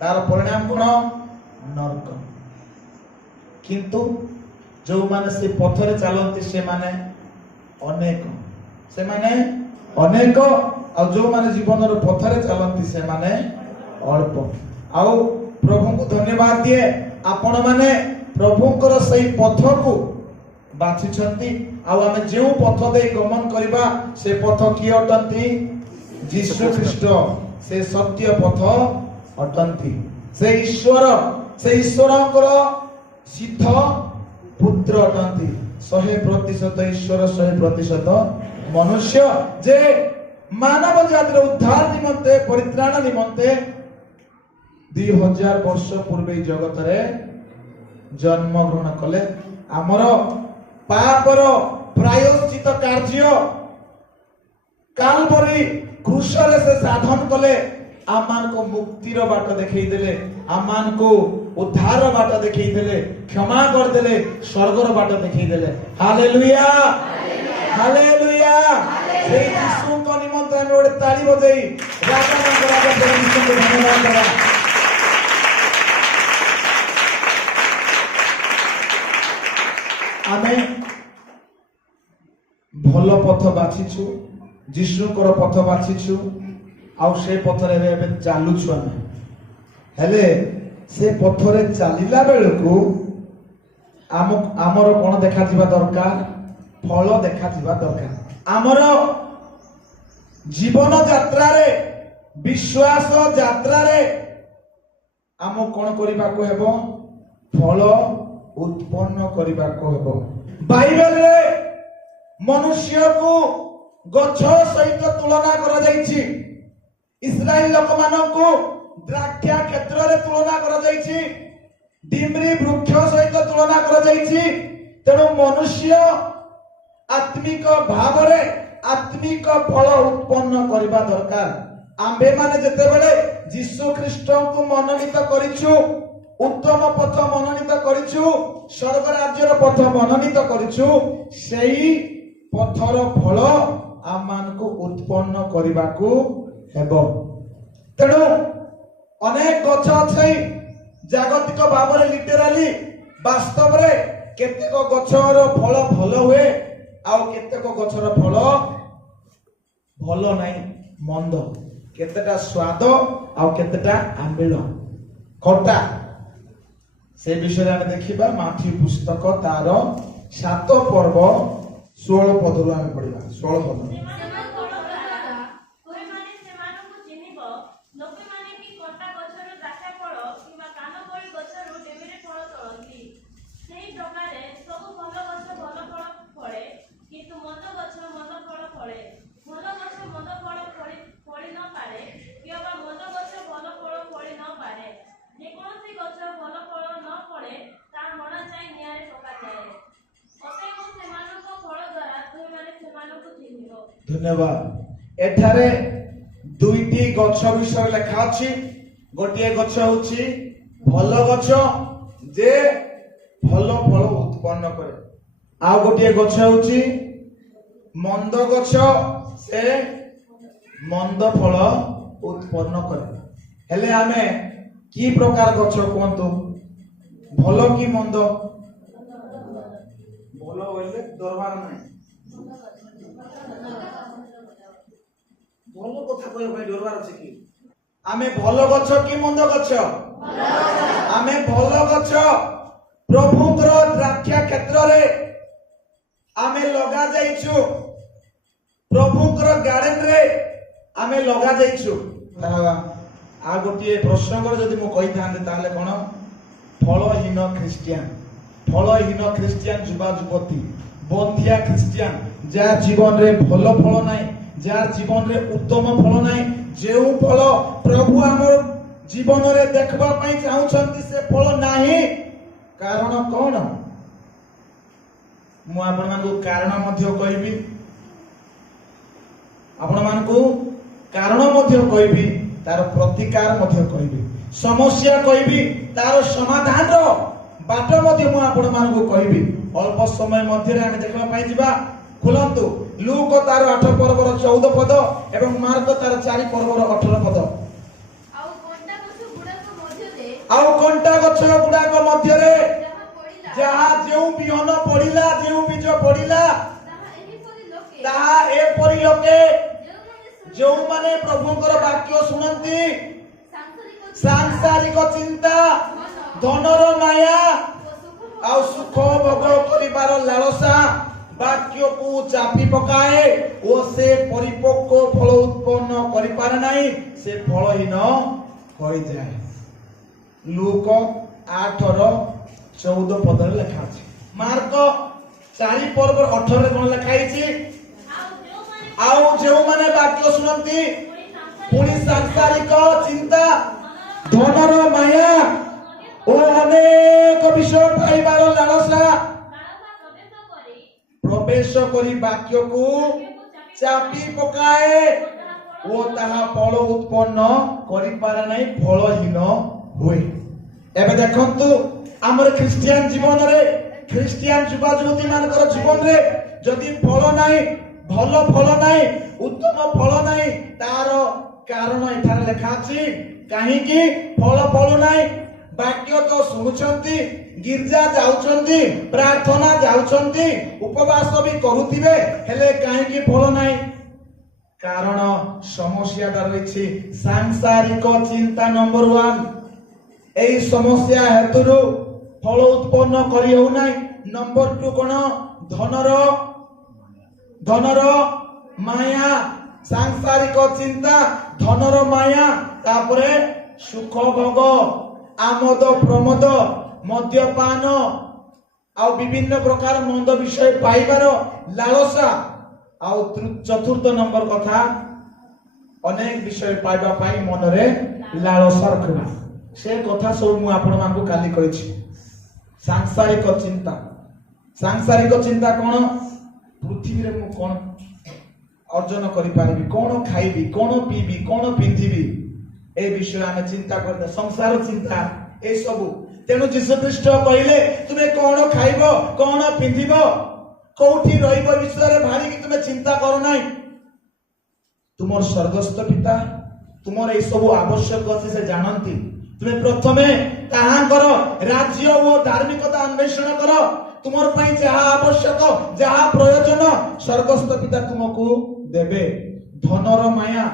तार परिणाम कोन नरक। किंतु जो माने से पथरे चलती से माने अनेक, से माने अनेक, और जो माने जीवन रो पथरे चलती से माने अल्प। आउ प्रभु को धन्यवाद दिए, आपण माने प्रभु को सही पथ को बाछि छंती। आउ आमे जेउ पथ दे गमन करबा से पथ की अटंती यीशु ख्रीष्ट, से सत्य पथ अटंती, से ईश्वरଙ୍କର सिद्ध पुत्र अटंती। 100% ईश्वर 100% मनुष्य, जे मानव जातिर उद्धार निमंते परित्राण निमंते 2000 वर्ष पूर्वे जगत रे जन्म ग्रहण कले। आमर पापर प्रायश्चित कार्य कालवरी क्रूसरे से साधन कले। आमान को मुक्तिर बाट देखै देले, आमान को उद्धार बाट देखै देले, क्षमा कर देले, स्वर्गर बाट देखै देले। Hallelujah hallelujah. से यीशु को निमंत्रण में ओडे ताली बजाई राजा यीशु को धन्यवाद देबा। आमे भल पथ बाछिछु, यीशुकर पथ बाछिछु, आउ से पथरे एबे चालुछु। आमे हेले से पथरे चालिला बेलकु आमर कोन देखा जिबा दरकार, फल देखा जिबा दरकार। आमर जीवन यात्रा रे, विश्वास यात्रा रे आम कोन करिबा को हेबो, फल उत्पन्न करिबा को हेबो। बाइबल रे मनुष्य को गछ सहित तुलना करा जायछि। इस्राएल लोक मानको द्राक्षा क्षेत्र रे तुलना करा जायछि, डिमरी वृक्ष सहित तुलना करा जायछि। तेणु मनुष्य आत्मिक भाव रे आत्मिक फल उत्पन्न करिबा दरकार। आम्भे माने जते बेले यीशु ख्रीष्ट को मनोनीत करिछु, उत्तम पथ मनोनीत करिछु, स्वर्ग राज्यर पथ मनोनीत करिछु, सेही पथर फल आमान को उत्पन्न करिबा को हेबो। तेणु अनेक गछ अछि जागतिक भाव रे लिटराली वास्तव रे केतेक गछर फल भल हुए, आउ केतेक गछर फल भल नाही, मंद, केतेटा स्वाद आउ केतेटा आंबिल खट्टा। से विषय आमे देखिबा माथी पुस्तक तार 7 पर्व 16 पदरु आमे पढिबा। 16 पद धन्यवाद। एठारे दुईटी गछ विषय लेखा अछि। गोटिए गछ होछि भल गछ जे भल फल उत्पन्न करे, आ गोटिए गछ होछि मंद गछ से मंद फल उत्पन्न करे। हेले आमे की प्रकार गछ कोंतु, भल की मंद? भल होइले दरबार नाही, भल कथा कह भाई डरबार अछि कि? आमे भल गछ कि मंद गछ? आमे भल गछ प्रभुकर द्राक्षा क्षेत्र रे आमे लगा जाइछु, प्रभुकर गार्डन रे आमे लगा जाइछु। आ गोटे प्रसंग जदि मु कहि थांते ताले कोन, फलहीन ख्रिस्टियन, फलहीन ख्रिस्टियन युवा युवती, बंधिया ख्रिस्टियन, जा जीवन रे भल फल नाही, जार जीवन रे उत्तम फल नाही, जेउ फल प्रभु हमर जीवन रे देखबा पई चाहुछंती से फल नाही। कारण कोन? मु आपण मानकु कारण मध्य कहबी, आपण मानकु कारण मध्य कहबी, तार प्रतिकार मध्य कहबी, समस्या कहबी, तार समाधान रो बाट मध्य मु आपण मानकु कहबी। अल्प समय मध्य रे हम देखबा पई जिबा। खुलंतु लूक तार 8 पर्वर 14 पद एवं मार्क तार 4 पर्वर 18 पद। आउ कोंडा गछ गुडा को ଆଉ କଣ୍ଟା ଗଛ ଗୁଡାକ ମଧ୍ୟରେ ଯାହା ଯେଉଁ ବିହନ ପଡିଲା, ଯେଉଁ ବୀଜ ପଡିଲା, ତାହା ଏପରି ଲୋକେ ଯେଉଁମାନେ ପ୍ରଭୁଙ୍କର ବାକ୍ୟ ଶୁଣନ୍ତି, ସାଂସାରିକ ଚିନ୍ତା, ଧନର ମାୟା ଆଉ ସୁଖ ଭୋଗ କରିବାର ଲାଳସା ବାକ୍ୟକୁ ଚାପି ପକାଏ ଓ ସେ ପରିପକ୍ୱ ଫଳ ଉତ୍ପନ୍ନ କରିପାରେ ନାହିଁ, ସେ ଫଳହୀନ ହୋଇଯାଏ। ଲୁକ 8:14 ପଦରେ ଲେଖା ଅଛି। ମାର୍କ 4:18 କଣ ଲେଖା ହେଇଛି? ଆଉ ଯେଉଁମାନେ ବାକ୍ୟ ଶୁଣନ୍ତି ପୁଣି ସାଂସାରିକ ଚିନ୍ତା, ଧନର ମାୟା ଓ ଅନେକ ବିଷୟ ପାଇବାର ଲାଳସା ପ୍ରବେଶ କରି ବାକ୍ୟକୁ ଚାପି ପକାଏ ଓ ତାହା ଫଳ ଉତ୍ପନ୍ନ କରିପାରେ ନାହିଁ, ଫଳହୀନ ହୁଏ। ଏବେ ଦେଖନ୍ତୁ ଆମର ଖ୍ରୀଷ୍ଟିଆନ ଜୀବନରେ, ଖ୍ରୀଷ୍ଟିଆନ ଯୁବା ଯୁବତୀ ମାନଙ୍କର ଜୀବନରେ ଯଦି ଫଳ ନାହିଁ, ଭଲ ଫଳ ନାହିଁ, ଉତ୍ତମ ଫଳ ନାହିଁ, ତାର କାରଣ ଏଠାରେ ଲେଖା ଅଛି। କାହିଁକି ଫଳ ଫଳୁନାହିଁ? ବାକ୍ୟ ତ ଶୁଣୁଛନ୍ତି, ଗିର୍ଜା ଯାଉଛନ୍ତି, ପ୍ରାର୍ଥନା ଯାଉଛନ୍ତି, ଉପବାସ ବି କରୁଥିବେ, ହେଲେ କାହିଁକି ଫଳ ନାହିଁ? କାରଣ ସମସ୍ୟାଟା ରହିଛି ସାଂସାରିକ ଚିନ୍ତା ନମ୍ବର 1। এই সমস্যা হেতুରୁ ফল উৎপন্ন କରି ହେଉନାହିଁ। ନମ୍ବର 2 কোন? ধনর মায়া, সাংসারিক চিন্তা, ধনর মায়া, তারপরে সুখ ভোগ, আমোদ প্রমোদ, মদ্যপান ଆଉ ବିଭିନ୍ନ ପ୍ରକାର ମନ୍ଦ ବିଷୟ ପାଇବାର ଲାଳସା, ଆଉ ଚତୁର୍ଥ ନମ୍ବର କଥା ଅନେକ ବିଷୟ ପାଇବା ପାଇଁ ମନରେ ଲାଳସା ରଖିବା। ସେ କଥା ସବୁ ମୁଁ ଆପଣମାନଙ୍କୁ କାଲି କହିଛି। ସାଂସାରିକ ଚିନ୍ତା, ସାଂସାରିକ ଚିନ୍ତା କଣ? ପୃଥିବୀରେ ମୁଁ କଣ ଅର୍ଜନ କରିପାରିବି, କଣ ଖାଇବି, କଣ ପିଇବି, କଣ ପିନ୍ଧିବି, ଏ ବିଷୟ ଆମେ ଚିନ୍ତା କରିଥା। ସଂସାର ଚିନ୍ତା ଏ ସବୁ। ତେଣୁ ଯୀଶୁ ଖ୍ରୀଷ୍ଟ କହିଲେ ତୁମେ କଣ ଖାଇବ, କଣ ପିନ୍ଧିବ, କୋଉଠି ରହିବ ବିଷୟରେ ଭାରିକି ତୁମେ ଚିନ୍ତା କର ନାହିଁ। ତୁମର ସ୍ୱର୍ଗସ୍ଥ ପିତା ତୁମର এই ସବୁ ଆବଶ୍ୟକ ଅଛି ସେ ଜାଣନ୍ତି। ତୁମେ ପ୍ରଥମେ ତାହାଙ୍କର ରାଜ୍ୟ ଓ ଧାର୍ମିକତା ଅନ୍ୱେଷଣ କର, ତୁମର ପାଇଁ ଯାହା ଆବଶ୍ୟକ, ଯାହା ପ୍ରୟୋଜନ ସ୍ୱର୍ଗସ୍ଥ ପିତା ତୁମକୁ ଦେବେ। ଧନର ମାୟା